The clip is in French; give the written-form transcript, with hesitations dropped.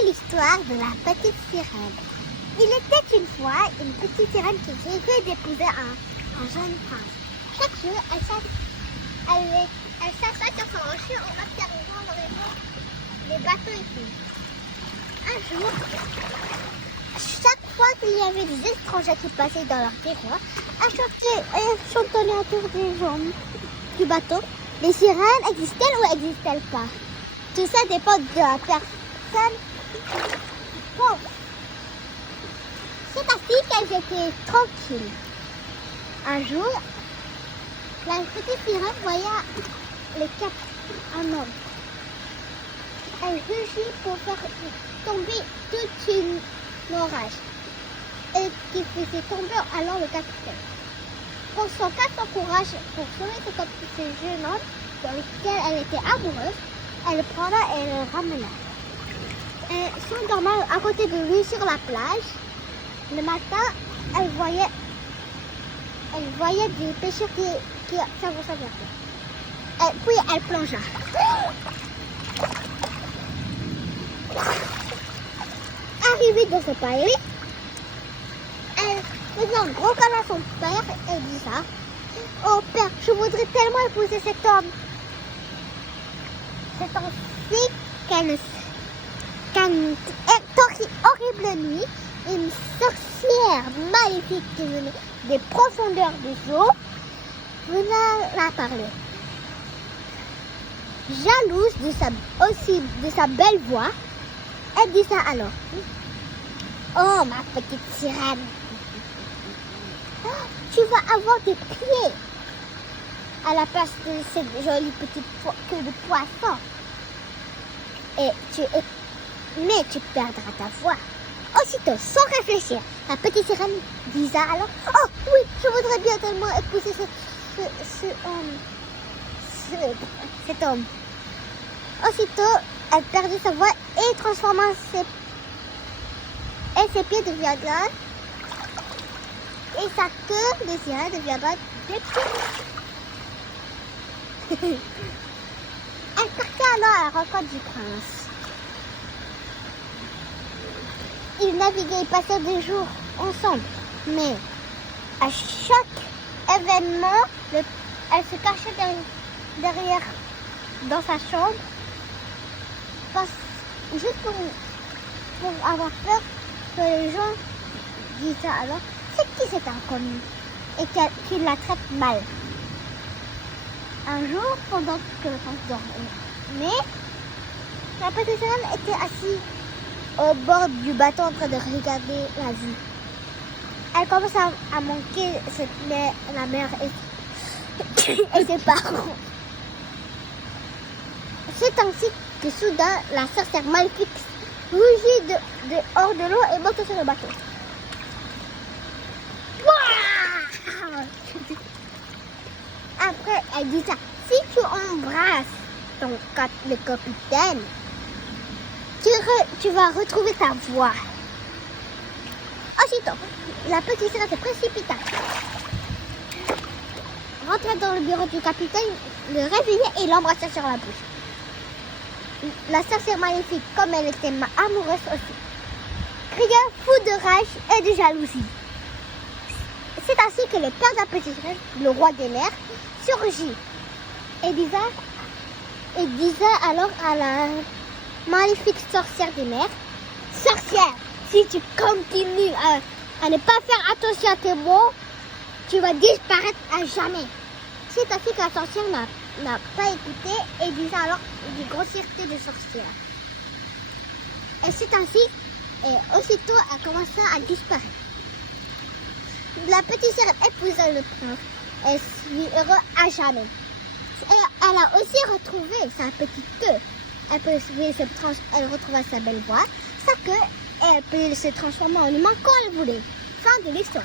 C'est l'histoire de la petite sirène. Il était une fois une petite sirène qui rêvait d'épouser un jeune prince. Chaque jour, elle s'assoit sur son rocher en observant l'horizon, les bateaux et tout. Un jour, chaque fois qu'il y avait des étrangers qui passaient dans leur territoire, elle chantonnait autour des gens du bateau. Les sirènes existent-elles ou existent-elles pas? Tout ça dépend de la personne. Bon. C'est ainsi qu'elles étaient tranquilles. Un jour, la petite sirène voya le cap, un homme. Elle rugit pour faire tomber toute une orage et qui faisait tomber alors le capitaine. Pour son courage pour sauver ce jeune homme dans lequel elle était amoureuse, elle le prendra et le ramena. Elles sont dormant à côté de lui sur la plage. Le matin, elle voyait des pêcheurs qui s'avançaient vers elle. Puis elle plongea. Arrivée dans ce pays, elle faisait un gros câlin à son père et dit ça. Oh père, je voudrais tellement épouser cet homme. C'est ainsi qu'une horrible nuit, une sorcière maléfique qui venait des profondeurs des eaux venait la parler. Jalouse de sa belle voix, elle dit ça alors. Oh ma petite sirène, tu vas avoir des pieds à la place de cette jolie petite queue de poisson. Mais tu perdras ta voix. Aussitôt, sans réfléchir, la petite sirène dit alors. Oh oui, je voudrais bien tellement épouser cet homme. Aussitôt, elle perdit sa voix et transforma ses pieds deviendront et sa queue de sirène deviendra des pieds. Elle partit alors à la rencontre du prince. Ils naviguaient et passèrent des jours ensemble. Mais à chaque événement, elle se cachait derrière dans sa chambre juste pour avoir peur que les gens disent ça. Alors, c'est qui cet inconnu et qu'il la traite mal. Un jour, pendant que le prince dormait, la petite sirène était assise au bord du bateau en train de regarder la vue. Elle commence à manquer la mer et ses parents. C'est ainsi que soudain, la sorcière maléfique rugit hors de l'eau et monte sur le bateau. Wouah! Après, elle dit ça. Si tu embrasses le capitaine, tu vas retrouver ta voix. Aussitôt, la petite sirène se précipita. Rentra dans le bureau du capitaine, le réveilla et l'embrassa sur la bouche. La sorcière maléfique, comme elle était amoureuse aussi, cria fou de rage et de jalousie. C'est ainsi que le père de la petite sirène, le roi des mers, surgit et disait alors à la maléfique sorcière des mers: sorcière, si tu continues à ne pas faire attention à tes mots, tu vas disparaître à jamais. C'est ainsi que la sorcière n'a pas écouté et disait alors des grossièretés de sorcière. Et c'est ainsi, et aussitôt, elle commença à disparaître. La petite sirène épousa le prince et fut heureux à jamais. Et elle a aussi retrouvé sa petite queue. Elle retrouva sa belle voix, sa queue, et elle peut se transformer en humain quand elle voulait. Fin de l'histoire.